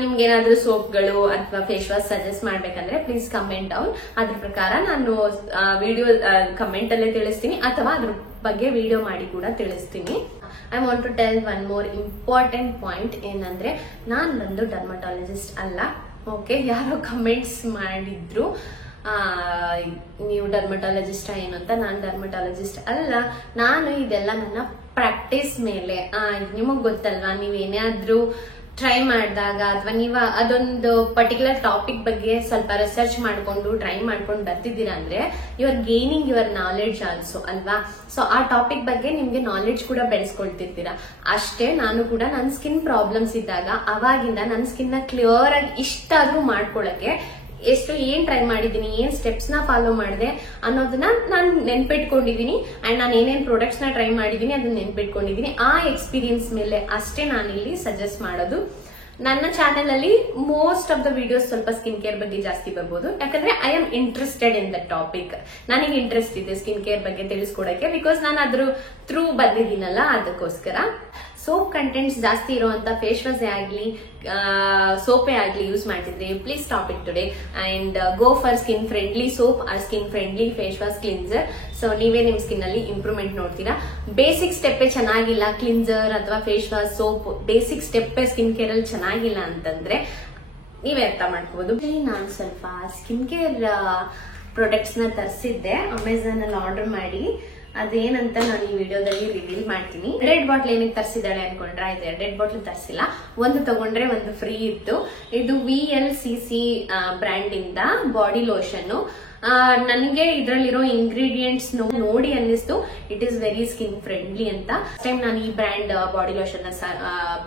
ನಿಮ್ಗೆ ಏನಾದ್ರೂ ಸೋಪ್ಗಳು ಅಥವಾ ಫೇಸ್ ವಾಶ್ ಸಜೆಸ್ಟ್ ಮಾಡ್ಬೇಕಂದ್ರೆ ಪ್ಲೀಸ್ ಕಮೆಂಟ್ ಡೌನ್. ಅದ್ರ ಪ್ರಕಾರ ನಾನು ವಿಡಿಯೋ ಕಮೆಂಟ್ ಅಲ್ಲೇ ತಿಳಿಸ್ತೀನಿ ಅಥವಾ ಅದ್ರ ಬಗ್ಗೆ ವಿಡಿಯೋ ಮಾಡಿ ಕೂಡ ತಿಳಿಸ್ತೀನಿ. I want to tell one more important point ಏನಂದ್ರೆ, ನಾನ್ ಬಂದು ಡರ್ಮಟಾಲಜಿಸ್ಟ್ ಅಲ್ಲ. ಓಕೆ, ಯಾರೋ ಕಮೆಂಟ್ಸ್ ಮಾಡಿದ್ರು ನೀವು ಡರ್ಮಟಾಲಜಿಸ್ಟ್ ಏನು ಅಂತ. ನಾನು ಡರ್ಮಟಾಲಜಿಸ್ಟ್ ಅಲ್ಲ. ನಾನು ಇದೆಲ್ಲ ನನ್ನ ಪ್ರಾಕ್ಟೀಸ್ ಮೇಲೆ, ನಿಮಗ್ ಗೊತ್ತಲ್ವಾ, ನೀವೇನಾದ್ರೂ ಟ್ರೈ ಮಾಡಿದಾಗ ಅಥವಾ ನೀವು ಅದೊಂದು ಪರ್ಟಿಕ್ಯುಲರ್ ಟಾಪಿಕ್ ಬಗ್ಗೆ ಸ್ವಲ್ಪ ರಿಸರ್ಚ್ ಮಾಡ್ಕೊಂಡು ಟ್ರೈ ಮಾಡ್ಕೊಂಡು ಬರ್ತಿದ್ದೀರಾ ಅಂದ್ರೆ you are gaining your knowledge also ಅಲ್ವಾ. ಸೊ ಆ ಟಾಪಿಕ್ ಬಗ್ಗೆ ನಿಮ್ಗೆ ನಾಲೆಡ್ಜ್ ಕೂಡ ಬೆಳೆಸ್ಕೊಳ್ತಿರ್ತೀರಾ. ಅಷ್ಟೇ ನಾನು ಕೂಡ ನನ್ನ ಸ್ಕಿನ್ ಪ್ರಾಬ್ಲಮ್ಸ್ ಇದ್ದಾಗ ಅವಾಗಿಂದ ನನ್ನ ಸ್ಕಿನ್ ನ ಕ್ಲಿಯರ್ ಆಗಿ ಇಷ್ಟಾದ್ರೂ ಮಾಡ್ಕೊಳಕ್ಕೆ ಏನ್ ಟ್ರೈ ಮಾಡಿದೀನಿ, ಏನ್ ಸ್ಟೆಪ್ಸ್ ನ ಫಾಲೋ ಮಾಡಿದೆ ಅನ್ನೋದನ್ನ ನಾನು ನೆನ್ಪಿಟ್ಕೊಂಡಿದೀನಿ. ಅಂಡ್ ನಾನು ಏನೇನ್ ಪ್ರಾಡಕ್ಟ್ಸ್ ನ ಟ್ರೈ ಮಾಡಿದೀನಿ ಅದನ್ನ ನೆನ್ಪಿಟ್ಕೊಂಡಿದೀನಿ. ಆ ಎಕ್ಸ್ಪೀರಿಯನ್ಸ್ ಮೇಲೆ ಅಷ್ಟೇ ನಾನು ಇಲ್ಲಿ ಸಜೆಸ್ಟ್ ಮಾಡೋದು. ನನ್ನ ಚಾನೆಲ್ ಅಲ್ಲಿ ಮೋಸ್ಟ್ ಆಫ್ ದ ವಿಡಿಯೋಸ್ ಸ್ವಲ್ಪ ಸ್ಕಿನ್ ಕೇರ್ ಬಗ್ಗೆ ಜಾಸ್ತಿ ಬರ್ಬೋದು, ಯಾಕಂದ್ರೆ I am interested in the topic. ನನಗೆ ಇಂಟ್ರೆಸ್ಟ್ ಇದೆ ಸ್ಕಿನ್ ಕೇರ್ ಬಗ್ಗೆ ತಿಳಿಸ್ಕೊಡಕ್ಕೆ, ಬಿಕಾಸ್ ನಾನು ಅದ್ರ ಥ್ರೂ ಬಂದಿದ್ದೀನಲ್ಲ, ಅದಕ್ಕೋಸ್ಕರ. ಸೋಪ್ ಕಂಟೆಂಟ್ಸ್ ಜಾಸ್ತಿ ಇರುವಂತ ಫೇಸ್ ವಾಶ್ ಆಗ್ಲಿ ಸೋಪೇ ಆಗ್ಲಿ ಯೂಸ್ ಮಾಡ್ತಿದ್ರೆ please stop it today and go for skin friendly soap or skin friendly face wash cleanser. So ನೀವೇ ನಿಮ್ ಸ್ಕಿನ್ ಅಲ್ಲಿ ಇಂಪ್ರೂವ್ಮೆಂಟ್ ನೋಡ್ತೀರಾ. ಬೇಸಿಕ್ ಸ್ಟೆಪ್ಪೇ ಚೆನ್ನಾಗಿಲ್ಲ, ಕ್ಲಿನ್ಸರ್ ಅಥವಾ ಫೇಸ್ ವಾಶ್ ಸೋಪ್ ಬೇಸಿಕ್ ಸ್ಟೆಪ್ಪೇ ಸ್ಕಿನ್ ಕೇರ್ ಅಲ್ಲಿ ಚೆನ್ನಾಗಿಲ್ಲ ಅಂತಂದ್ರೆ ನೀವೇ ಅರ್ಥ ಮಾಡ್ಕೋಬಹುದು. ನಾನು ಸ್ವಲ್ಪ ಸ್ಕಿನ್ ಕೇರ್ ಪ್ರಾಡಕ್ಟ್ಸ್ ನ ತರಿಸಿದ್ದೆ ಅಮೆಝಾನ್ ಅಲ್ಲಿ ಆರ್ಡರ್ ಮಾಡಿ. ಅದೇನಂತ ನಾನು ಈ ವಿಡಿಯೋದಲ್ಲಿ ರಿವೀಲ್ ಮಾಡ್ತೀನಿ. 2 ಬಾಟ್ಲ್ ಏನಕ್ಕೆ ತರಿಸಿದಾಳೆ ಅನ್ಕೊಂಡ್ರೆ, ಆಯ್ತು 2 ಬಾಟ್ಲ್ ತರಿಸಿಲ್ಲ, ಒಂದು ತಗೊಂಡ್ರೆ ಒಂದು ಫ್ರೀ ಇತ್ತು. ಇದು VLCC ಬ್ರ್ಯಾಂಡ್ ಇಂದ ಬಾಡಿ ಲೋಷನ್. ನನಗೆ ಇದ್ರಲ್ಲಿರೋ ಇಂಗ್ರೀಡಿಯೆಂಟ್ಸ್ ನೋಡಿ ಅನ್ನಿಸ್ತು it is very skin friendly ಅಂತ. ಫಸ್ಟ್ ಟೈಮ್ ನಾನು ಈ ಬ್ರ್ಯಾಂಡ್ ಬಾಡಿ ಲೋಷನ್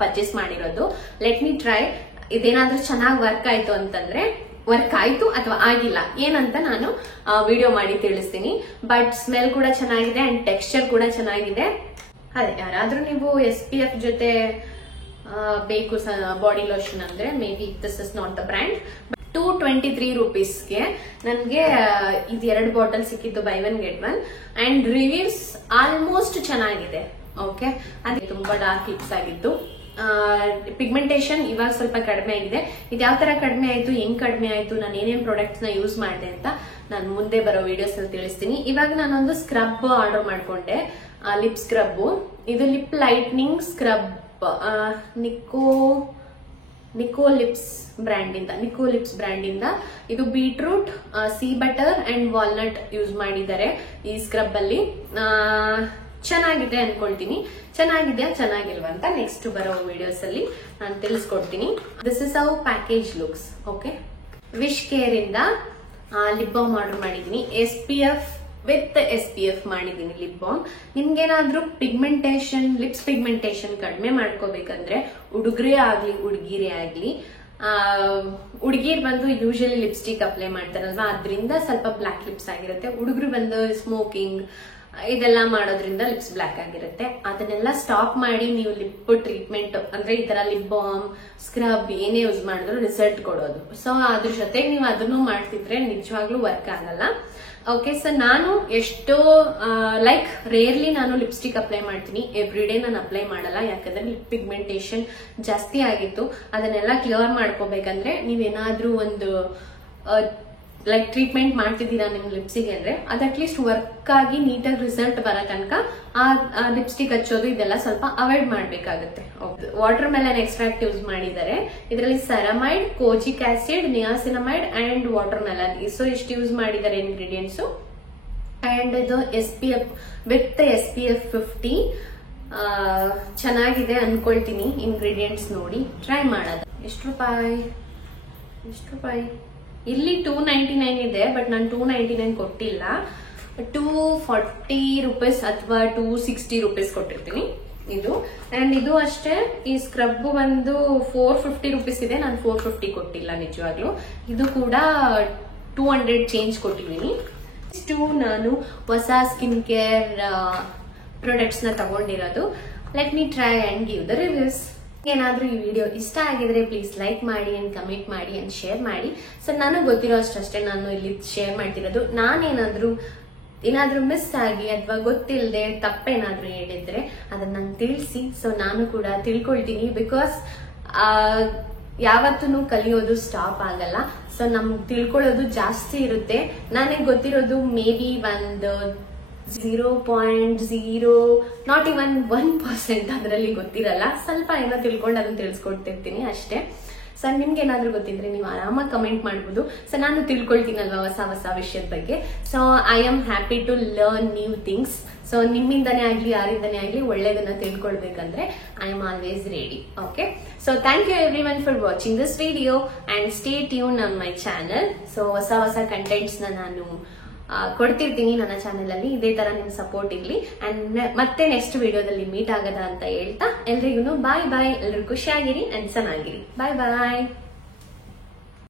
ಪರ್ಚೇಸ್ ಮಾಡಿರೋದು. Let me try. ಇದೇನಾದ್ರೂ ಚೆನ್ನಾಗಿ ವರ್ಕ್ ಆಯ್ತು ಅಂತಂದ್ರೆ, ವರ್ಕ್ ಆಯ್ತು ಅಥವಾ ಆಗಿಲ್ಲ ಏನಂತ ನಾನು ವಿಡಿಯೋ ಮಾಡಿ ತಿಳಿಸ್ತೀನಿ. ಬಟ್ ಸ್ಮೆಲ್ ಕೂಡ ಚೆನ್ನಾಗಿದೆ ಅಂಡ್ ಟೆಕ್ಸ್ಚರ್ ಕೂಡ ಚೆನ್ನಾಗಿದೆ. ಅದೇ ಯಾರಾದ್ರೂ ನೀವು SPF ಜೊತೆ ಬೇಕು ಬಾಡಿ ಲೋಷನ್ ಅಂದ್ರೆ may be this is not the brand. 223 ರೂಪೀಸ್ಗೆ ನನಗೆ ಇದು 2 ಬಾಟಲ್ ಸಿಕ್ಕಿದ್ದು, by 1 get 1. And reviews almost ಚೆನ್ನಾಗಿದೆ. ಓಕೆ, ಅದೇ ತುಂಬಾ ಡಾರ್ಕ್ ಲಿಪ್ಸ್ ಆಗಿತ್ತು. ಪಿಗ್ಮೆಂಟೇಶನ್ ಇವಾಗ ಸ್ವಲ್ಪ ಕಡಿಮೆ ಆಗಿದೆ. ಇದು ಯಾವ ತರ ಕಡಿಮೆ ಆಯ್ತು, ಹೆಂಗ್ ಕಡಿಮೆ ಆಯ್ತು, ನಾನು ಏನೇನ್ ಪ್ರಾಡಕ್ಟ್ಸ್ ನ ಯೂಸ್ ಮಾಡಿದೆ ಅಂತ ನಾನು ಮುಂದೆ ಬರೋ ವಿಡಿಯೋಸ್ ಅಲ್ಲಿ ತಿಳಿಸ್ತೀನಿ. ಇವಾಗ ನಾನೊಂದು ಸ್ಕ್ರಬ್ ಆರ್ಡರ್ ಮಾಡ್ಕೊಂಡೆ, ಲಿಪ್ ಸ್ಕ್ರಬ್. ಇದು lip lightening scrub, Nico Lips brand ಇಂದ. ಇದು beetroot, shea butter and walnut use ಮಾಡಿದ್ದಾರೆ ಈ ಸ್ಕ್ರಬ್ ಅಲ್ಲಿ. ಚೆನ್ನಾಗಿದೆ ಅನ್ಕೊಳ್ತೀನಿ. ಚೆನ್ನಾಗಿದ್ಯಾ ಚೆನ್ನಾಗಿಲ್ವಾ ಅಂತ ನೆಕ್ಸ್ಟ್ ಬರೋ ವಿಡಿಯೋಸ್ ಅಲ್ಲಿ ನಾನು ತಿಳಿಸ್ಕೊಡ್ತೀನಿ. This is how package looks. Okay, wish care ಇಂದ ಲಿಪ್ ಬಾಮ್ ಆರ್ಡರ್ ಮಾಡಿದೀನಿ. ವಿತ್ SPF ಮಾಡಿದೀನಿ ಲಿಪ್ ಬಾಮ್. ನಿಮ್ಗೇನಾದ್ರೂ ಲಿಪ್ಸ್ ಪಿಗ್ಮೆಂಟೇಶನ್ ಕಡಿಮೆ ಮಾಡ್ಕೋಬೇಕಂದ್ರೆ, ಹುಡುಗರೇ ಆಗ್ಲಿ ಹುಡುಗಿರೇ ಆಗ್ಲಿ, ಹುಡುಗಿರ್ ಬಂದು ಯೂಶಲಿ ಲಿಪ್ಸ್ಟಿಕ್ ಅಪ್ಲೈ ಮಾಡ್ತಾರಲ್ವಾ, ಅದರಿಂದ ಸ್ವಲ್ಪ ಬ್ಲಾಕ್ ಲಿಪ್ಸ್ ಆಗಿರುತ್ತೆ. ಹುಡುಗರು ಬಂದು ಸ್ಮೋಕಿಂಗ್ ಇದೆಲ್ಲ ಮಾಡೋದ್ರಿಂದ ಲಿಪ್ಸ್ ಬ್ಲಾಕ್ ಆಗಿರುತ್ತೆ. ಅದನ್ನೆಲ್ಲ ಸ್ಟಾಪ್ ಮಾಡಿ ನೀವು ಲಿಪ್ ಟ್ರೀಟ್ಮೆಂಟ್ ಅಂದ್ರೆ ಈ ತರ ಲಿಪ್ ಬಾಮ್, ಸ್ಕ್ರಬ್ ಏನೇ ಯೂಸ್ ಮಾಡಿದ್ರು ರಿಸಲ್ಟ್ ಕೊಡೋದು. ಸೊ ಅದ್ರ ಜೊತೆಗೆ ನೀವು ಅದನ್ನು ಮಾಡ್ತಿದ್ರೆ ನಿಜವಾಗ್ಲೂ ವರ್ಕ್ ಆಗಲ್ಲ. ಓಕೆ, ಸೊ ನಾನು ಎಷ್ಟೋ ರೇರ್ಲಿ ನಾನು ಲಿಪ್ಸ್ಟಿಕ್ ಅಪ್ಲೈ ಮಾಡ್ತೀನಿ. ಎವ್ರಿ ಡೇ ನಾನು ಅಪ್ಲೈ ಮಾಡಲ್ಲ, ಯಾಕಂದ್ರೆ ಲಿಪ್ ಪಿಗ್ಮೆಂಟೇಶನ್ ಜಾಸ್ತಿ ಆಗಿತ್ತು. ಅದನ್ನೆಲ್ಲ ಕ್ಲಿಯರ್ ಮಾಡ್ಕೋಬೇಕಂದ್ರೆ ನೀವೇನಾದ್ರೂ ಒಂದು ಟ್ರೀಟ್ಮೆಂಟ್ ಮಾಡ್ತಿದ್ದೀರಾ ನಿಮ್ ಲಿಪ್ಸಿಗೆ ಅಂದ್ರೆ, ಅದು ಅಟ್ಲೀಸ್ಟ್ ವರ್ಕ್ ಆಗಿ ನೀಟಾಗಿ ರಿಸಲ್ಟ್ ಬರೋ ತನಕ ಆ ಲಿಪ್ಸ್ಟಿಕ್ ಹಚ್ಚೋದು ಇದೆಲ್ಲ ಸ್ವಲ್ಪ ಅವಾಯ್ಡ್ ಮಾಡ್ಬೇಕಾಗುತ್ತೆ. ವಾಟರ್ ಮೆಲನ್ ಎಕ್ಸ್ಟ್ರಾಕ್ಟ್ ಯೂಸ್ ಮಾಡಿದ್ದಾರೆ. ಇದರಲ್ಲಿ ಸೆರಮೈಡ್, ಕೋಜಿಕ್ ಆಸಿಡ್, ನಿಯಾಸಿನಮೈಡ್ ಅಂಡ್ ವಾಟರ್ ಮೆಲನ್ ಇಷ್ಟು ಯೂಸ್ ಮಾಡಿದ್ದಾರೆ ಇಂಗ್ರೀಡಿಯೆಂಟ್ಸ್. ಅಂಡ್ ಇದು ವಿತ್ SPF 50. ಚೆನ್ನಾಗಿದೆ ಅನ್ಕೊಳ್ತೀನಿ ಇಂಗ್ರೀಡಿಯೆಂಟ್ಸ್ ನೋಡಿ. ಟ್ರೈ ಮಾಡೋದು. ಎಷ್ಟು ರೂಪಾಯಿ ಇಲ್ಲಿ 299 ಇದೆ, ಬಟ್ ನಾನು 299 ಕೊಟ್ಟಿಲ್ಲ. 240 ರೂಪೀಸ್ ಅಥವಾ 260 ರೂಪೀಸ್ ಕೊಟ್ಟಿರ್ತೀನಿ ಇದು. ಅಂಡ್ ಇದು ಅಷ್ಟೇ, ಈ ಸ್ಕ್ರಬ್ ಒಂದು 450 ರೂಪೀಸ್ ಇದೆ, ನಾನು 450 ಕೊಟ್ಟಿಲ್ಲ ನಿಜವಾಗ್ಲು. ಇದು ಕೂಡ 200 ಚೇಂಜ್ ಕೊಟ್ಟಿದ್ದೀನಿ. ಇಷ್ಟು ನಾನು ಹೊಸ ಸ್ಕಿನ್ ಕೇರ್ ಪ್ರಾಡಕ್ಟ್ಸ್ ನ ತಗೊಂಡಿರೋದು. Let me try and give the reviews. ಏನಾದ್ರೂ ಈ ವಿಡಿಯೋ ಇಷ್ಟ ಆಗಿದ್ರೆ ಪ್ಲೀಸ್ ಲೈಕ್ ಮಾಡಿ ಅಂಡ್ ಕಮೆಂಟ್ ಮಾಡಿ ಅಂಡ್ ಶೇರ್ ಮಾಡಿ. ಸೊ ನನಗೆ ಗೊತ್ತಿರೋ ಅಷ್ಟೇ ನಾನು ಇಲ್ಲಿ ಶೇರ್ ಮಾಡ್ತಿರೋದು. ಏನಾದ್ರೂ ಮಿಸ್ ಆಗಿ ಅಥವಾ ಗೊತ್ತಿಲ್ಲದೆ ತಪ್ಪೇನಾದ್ರೂ ಹೇಳಿದ್ರೆ ಅದನ್ನ ನಂಗೆ ತಿಳಿಸಿ. ಸೊ ನಾನು ಕೂಡ ತಿಳ್ಕೊಳ್ತೀನಿ. ಬಿಕಾಸ್ ಯಾವತ್ತೂ ಕಲಿಯೋದು ಸ್ಟಾಪ್ ಆಗಲ್ಲ. ಸೊ ನಮ್ಗೆ ತಿಳ್ಕೊಳ್ಳೋದು ಜಾಸ್ತಿ ಇರುತ್ತೆ. ನನಗೆ ಗೊತ್ತಿರೋದು ಮೇ ಬಿ ಒಂದು 0.0 ನಾಟ್ ಇವನ್ 1% ಅದರಲ್ಲಿ ಗೊತ್ತಿರಲ್ಲ. ಸ್ವಲ್ಪ ಏನೋ ತಿಳ್ಕೊಂಡು ಅದನ್ನ ತಿಳಿಸ್ಕೊಡ್ತಿರ್ತೀನಿ ಅಷ್ಟೇ. ಸೊ ನಿಮ್ಗೆ ಏನಾದ್ರೂ ಗೊತ್ತಿದ್ರೆ ನೀವು ಆರಾಮಾಗಿ ಕಮೆಂಟ್ ಮಾಡ್ಬೋದು. ಸೊ ನಾನು ತಿಳ್ಕೊಳ್ತೀನಲ್ವಾ ಹೊಸ ವಿಷಯದ ಬಗ್ಗೆ. So I am happy to learn new things. So ನಿಮ್ಮಿಂದನೇ ಆಗ್ಲಿ ಯಾರಿಂದನೇ ಆಗ್ಲಿ ಒಳ್ಳೇದನ್ನ ತಿಳ್ಕೊಳ್ಬೇಕಂದ್ರೆ I am always ready. Okay, so thank you everyone for watching this video and stay tune on my channel. So ಹೊಸ ಕಂಟೆಂಟ್ಸ್ ನಾನು ಕೊಡ್ತಿರ್ತೀನಿ ನನ್ನ ಚಾನೆಲ್ ಅಲ್ಲಿ. ಇದೇ ತರ ನಿಮ್ ಸಪೋರ್ಟ್ ಇರ್ಲಿ. ಅಂಡ್ ಮತ್ತೆ ನೆಕ್ಸ್ಟ್ ವಿಡಿಯೋದಲ್ಲಿ ಮೀಟ್ ಆಗದ ಅಂತ ಹೇಳ್ತಾ ಎಲ್ರಿಗೂ ಬಾಯ್. ಎಲ್ರಿಗೂ ಖುಷಿಯಾಗಿರಿ ಅಂಡ್ ಚೆನ್ನಾಗಿರಿ. ಬಾಯ್.